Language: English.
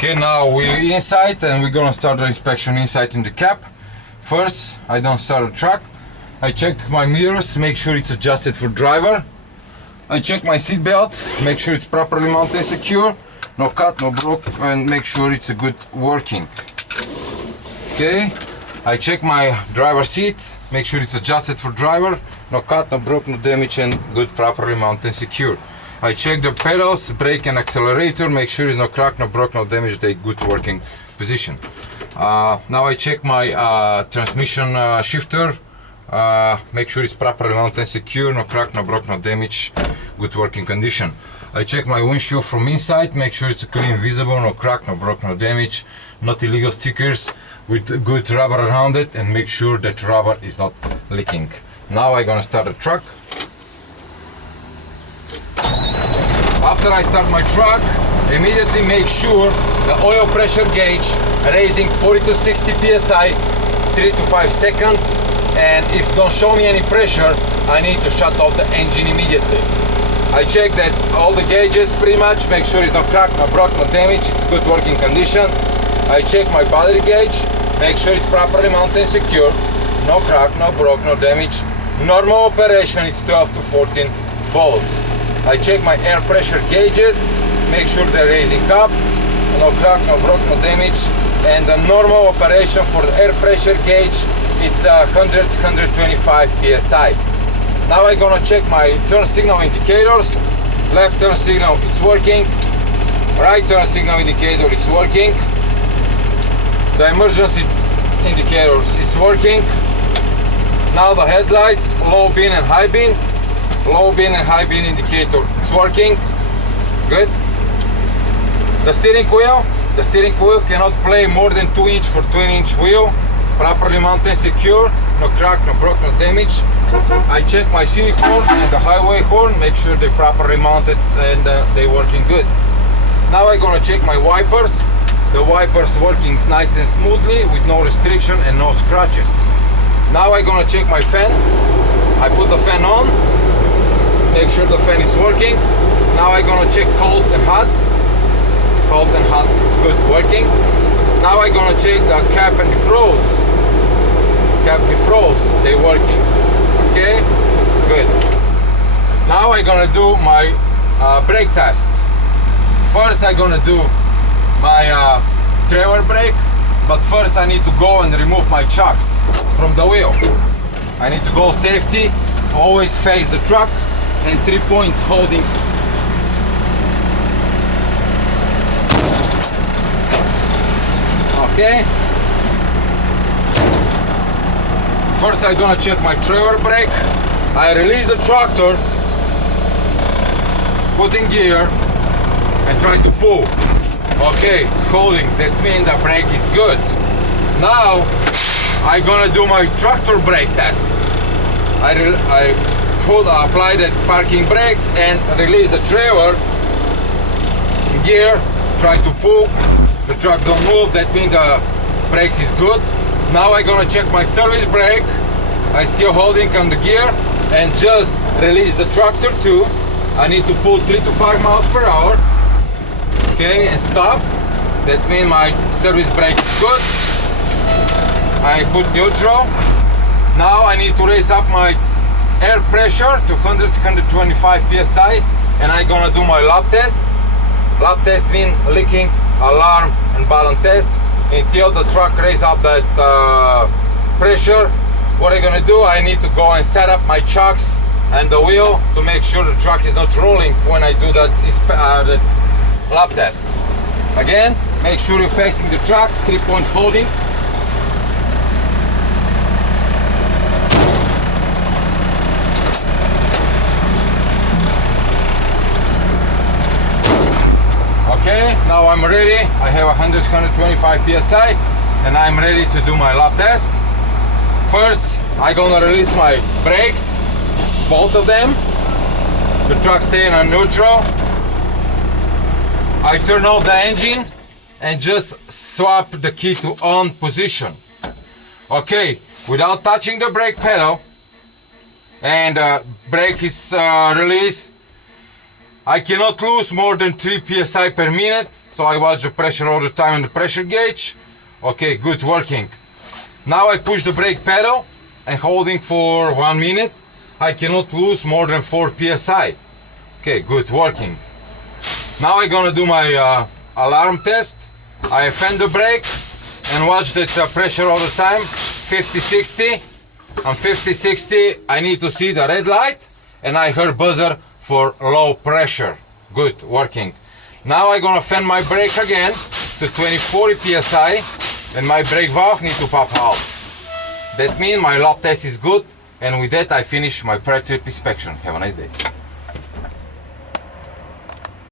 Okay, now we're inside and we're gonna start the inspection inside in the cab. First, I don't start the truck. I check my mirrors, make sure it's adjusted for driver. I check my seat belt, make sure it's properly mounted and secure. No cut, no broke, and make sure it's a good working. Okay, I check my driver seat, make sure it's adjusted for driver. No cut, no broke, no damage, and good, properly mounted and secure. I check the pedals, brake and accelerator, make sure it's no crack, no broke, no damage, they good working position. Now I check my transmission shifter, make sure it's properly mounted and secure, no crack, no broke, no damage, good working condition. I check my windshield from inside, make sure it's clean, visible, no crack, no broke, no damage, not illegal stickers, with good rubber around it, and make sure that rubber is not leaking. Now I'm gonna start the truck. After I start my truck, immediately make sure the oil pressure gauge raising 40 to 60 psi, 3 to 5 seconds, and if don't show me any pressure, I need to shut off the engine immediately. I check that all the gauges pretty much, make sure it's no crack, no broke, no damage, it's good working condition. I check my battery gauge, make sure it's properly mounted and secure, no crack, no broke, no damage. Normal operation, it's 12 to 14 volts. I check my air pressure gauges, make sure they're raising up, no crack, no broke, no damage. And the normal operation for the air pressure gauge, it's 125 psi. Now I'm gonna check my turn signal indicators. Left turn signal, it's working. Right turn signal indicator, it's working. The emergency indicators, it's working. Now the headlights, low beam and high beam. Low beam and high beam indicator, it's working. Good. The steering wheel cannot play more than 2" for 20" wheel. Properly mounted and secure. No crack, no broke, no damage. I check my scenic horn and the highway horn, make sure they're properly mounted and they're working good. Now I'm gonna check my wipers. The wipers working nice and smoothly with no restriction and no scratches. Now I'm gonna check my fan. I put the fan on, make sure the fan is working. Now I'm gonna check cold and hot. Cold and hot, it's good working. Now I'm gonna check the cap and defrost. Cap defrost, they're working. Okay, good. Now I'm gonna do my brake test. First I'm gonna do my trailer brake, but first I need to go and remove my chocks from the wheel. I need to go safety, always face the truck and 3-point holding. Okay. First I'm gonna check my trailer brake. I release the tractor, put in gear and try to pull. Okay, holding, that means the brake is good. Now I'm gonna do my tractor brake test. I apply the parking brake and release the trailer in gear, try to pull. The truck don't move, that means the brakes is good. Now I'm gonna check my service brake. I still holding on the gear and just release the tractor too. I need to pull 3 to 5 miles per hour. Okay, and stop. That means my service brake is good. I put neutral. Now I need to raise up my air pressure to 125 psi and I'm gonna do my lap test. Lap test means leaking, alarm and balance test. Until the truck raise up that pressure, what I'm gonna do, I need to go and set up my chocks and the wheel to make sure the truck is not rolling when I do that lap test. Again, make sure you're facing the truck, 3-point holding. Okay, now I'm ready. I have 125 psi and I'm ready to do my lap test. First, I'm gonna release my brakes, both of them. The truck staying on neutral. I turn off the engine and just swap the key to on position. Okay, without touching the brake pedal and brake is released, I cannot lose more than 3 psi per minute, So I watch the pressure all the time in the pressure gauge. Okay, good, working. Now I push the brake pedal and holding for 1 minute. I cannot lose more than 4 psi. Okay, good, working. Now I'm gonna do my alarm test. I fend the brake and watch that pressure all the time. 50-60. On 50-60, I need to see the red light, and I heard buzzer for low pressure. Good, working. Now I'm gonna fend my brake again to 20-40 psi, and my brake valve need to pop out. That means my lap test is good, and with that I finish my pre-trip inspection. Have a nice day.